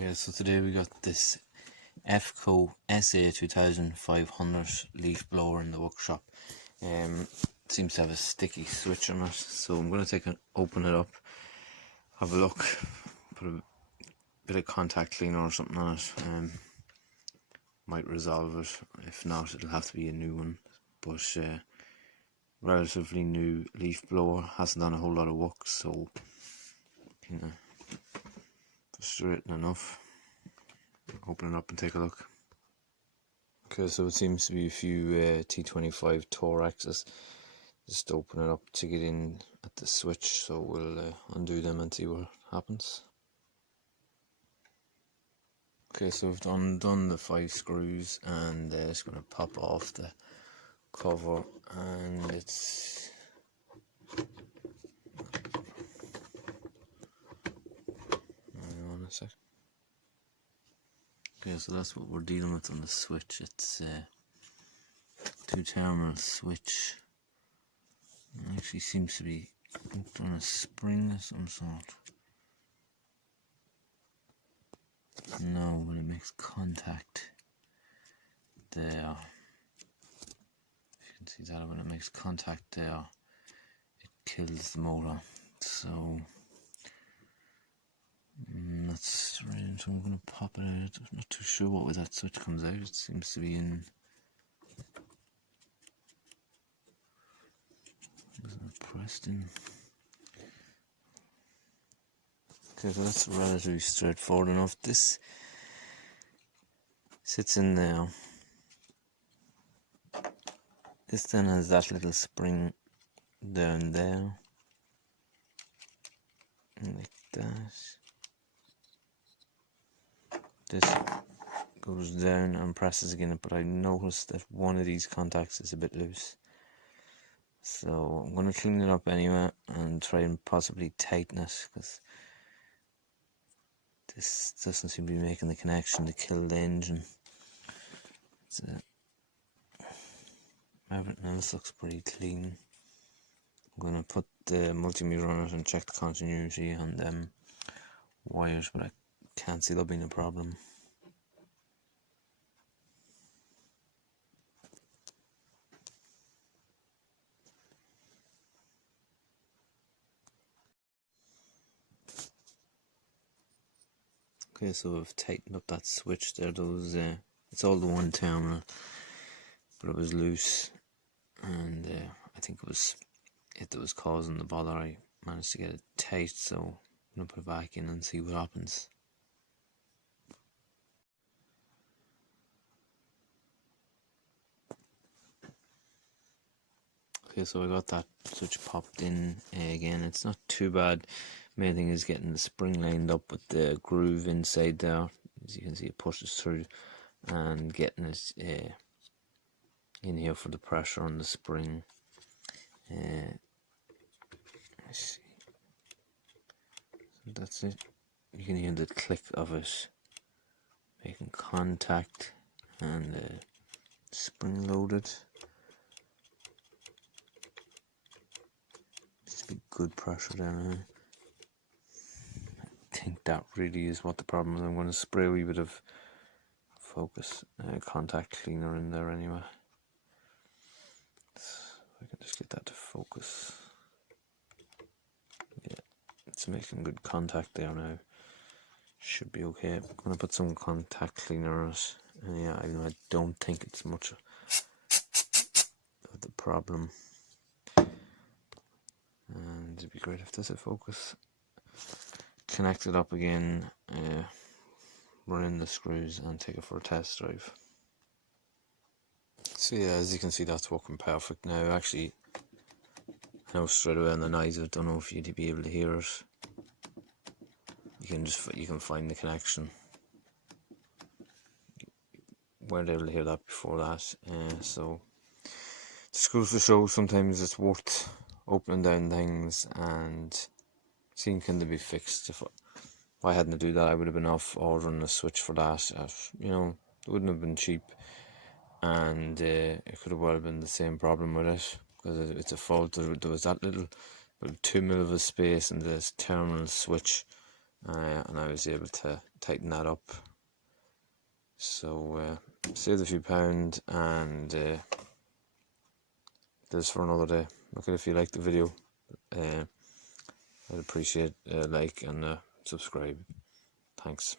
Yeah, so today we got this EFCO SA 2500 leaf blower in the workshop. It seems to have a sticky switch on it, so I'm going to open it up, have a look, put a bit of contact cleaner or something on it. Might resolve it. If not, it'll have to be a new one. But relatively new leaf blower, hasn't done a whole lot of work, so kind of frustrating enough. Open it up and take a look. Okay, so it seems to be a few T25 Torxes. Just open it up to get in at the switch, so we'll undo them and see what happens. Okay, so we've undone the 5 screws and it's going to pop off the cover, and it's hang on a sec. Okay, so that's what we're dealing with on the switch. It's a 2-terminal switch. It actually seems to be hooked on a spring of some sort. No, when it makes contact there, you can see that when it makes contact there, it kills the motor. So that's strange. So I'm going to pop it out. I'm not too sure what way that switch comes out. It seems to be in. Isn't it pressed in? Okay, so that's relatively straightforward enough. This sits in there. This then has that little spring down there, like that. This goes down and presses against it, but I noticed that one of these contacts is a bit loose. So I'm going to clean it up anyway and try and possibly tighten it, because this doesn't seem to be making the connection to kill the engine. Everything else looks pretty clean. I'm going to put the multimeter on it and check the continuity on them wires, but I can't see there being a problem. Okay, so I've tightened up that switch there. Those it's all the one terminal, but it was loose, and I think it was it that was causing the bother. I managed to get it tight, so I'm going to put it back in and see what happens. Okay, so I got that switch popped in again. It's not too bad. Main thing is getting the spring lined up with the groove inside there. As you can see, it pushes through, and getting it in here for the pressure on the spring. Let's see. So that's it. You can hear the click of it making contact and spring loaded. Needs to be good pressure down. I think that really is what the problem is. I'm going to spray a wee bit of focus contact cleaner in there anyway. So I can just get that to focus. Yeah, it's making good contact there now. Should be okay. I'm going to put some contact cleaner on it. And yeah, I don't think it's much of the problem. And it'd be great if there's a focus. Connect it up again, run in the screws and take it for a test drive. So yeah, as you can see, that's working perfect now. Actually, I know straight away on the noise, I don't know if you'd be able to hear it. You can find the connection. Weren't able to hear that before that. So the screws to show. Sometimes it's worth opening down things and seeing can they be fixed. If I hadn't to do that, I would have been off ordering a switch for that. You know, it wouldn't have been cheap, and it could have well been the same problem with it, because it's a fault. There was that little 2 mil of a space in this terminal switch and I was able to tighten that up. So saved a few pound, and this for another day. Okay, if you like the video, I'd appreciate a like and subscribe. Thanks.